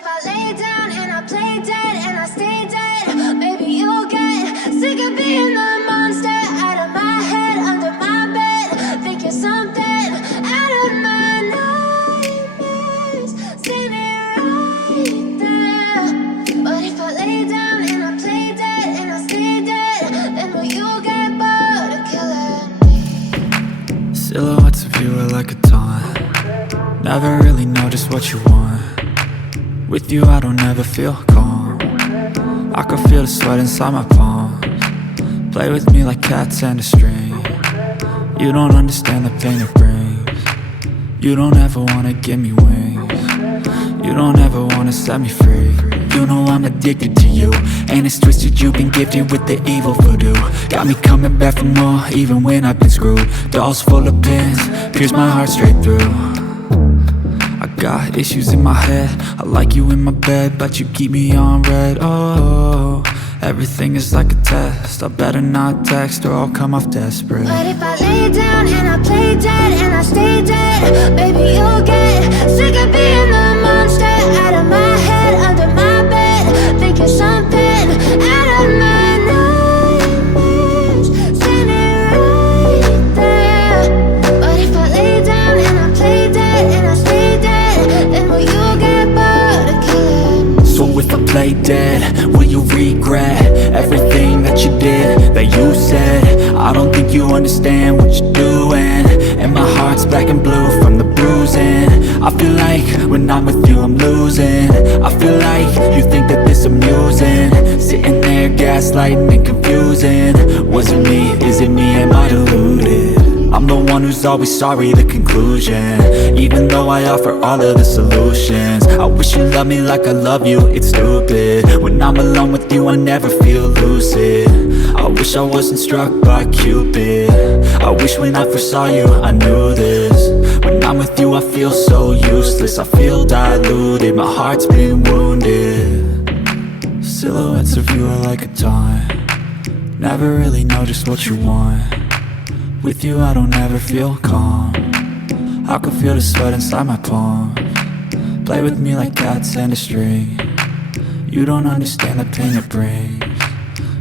if I lay down and I play dead and I stay dead, maybe you'll get sick of being the monster out of my head, under my bed. Think you're something out of my nightmares, standing right there. But if I lay down and I play dead and I stay dead, then will you get bored of killing me? Silhouettes of you are like a taunt. Never really know just what you want. With you I don't ever feel calm. I can feel the sweat inside my palms. Play with me like cats and a string. You don't understand the pain it brings. You don't ever wanna give me wings. You don't ever wanna set me free. You know I'm addicted to you, and it's twisted, you've been gifted with the evil voodoo. Got me coming back for more, even when I've been screwed. Dolls full of pins, pierce my heart straight through. I got issues in my head, I like you in my bed, but you keep me on red. Oh, everything is like a test, I better not text or I'll come off desperate. But if I lay down and I play dead and I stay dead, baby you'll get sick of being the monster out of my head, under my bed. Think you're something out of my nightmares, standing right there. But if I lay down and I play dead and I stay dead, then will you get bored of killing me? So if I play dead, will you regret everything that you did, that you said? I don't think you understand what you're doing, and my heart's black and blue from the bruising. I feel like when I'm with you I'm losing. I feel like you think that this amusing, sitting there gaslighting and confusing. Was it me? Is it me? Am I deluded? I'm the one who's always sorry, the conclusion, even though I offer all of the solutions. I wish you loved me like I love you, it's stupid. When I'm alone with you I never feel lucid. I wish I wasn't struck by Cupid. I wish when I first saw you I knew this. When I'm with you I feel so useless, I feel diluted, my heart's been wounded. Silhouettes of you are like a taunt. Never really know just what you want. With you I don't ever feel calm. I can feel the sweat inside my palms. Play with me like cats and a string. You don't understand the pain it brings.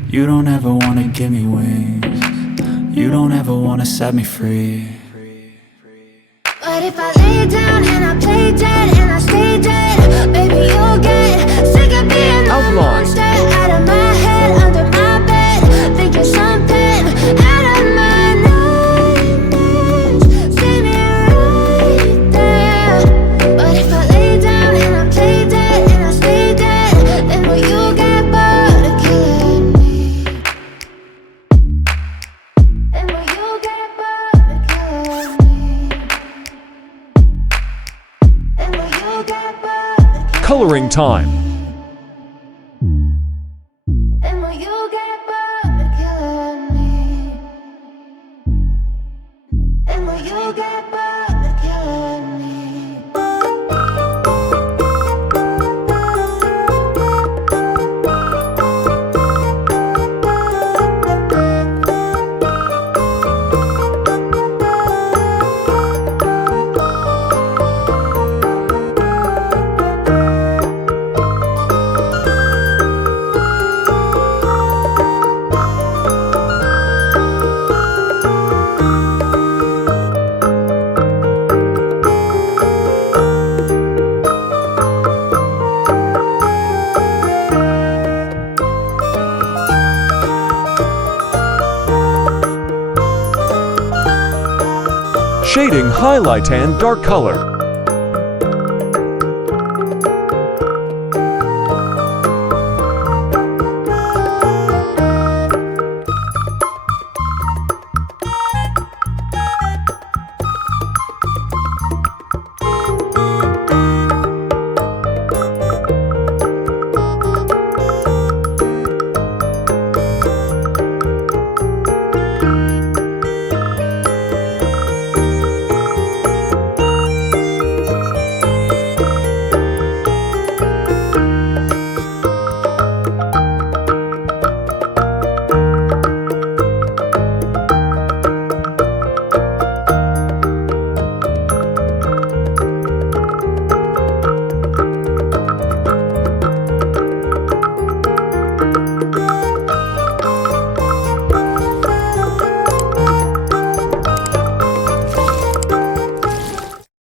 You don't ever wanna give me wings. You don't ever wanna set me free. But if I lay down and I play dead and I stay dead, baby you'll get sick of being the monster out of my head, under my bed. Think you're something out of my nightmares, standing right there. But if I lay down and I play dead and I stay dead, then will you get bored of killing me? Then will you get bored of killing me? Then will you get bored of killing me? Coloring time. Then will you get bored of killing me? Then will you get bored of killing me? Shading, highlight, and dark color.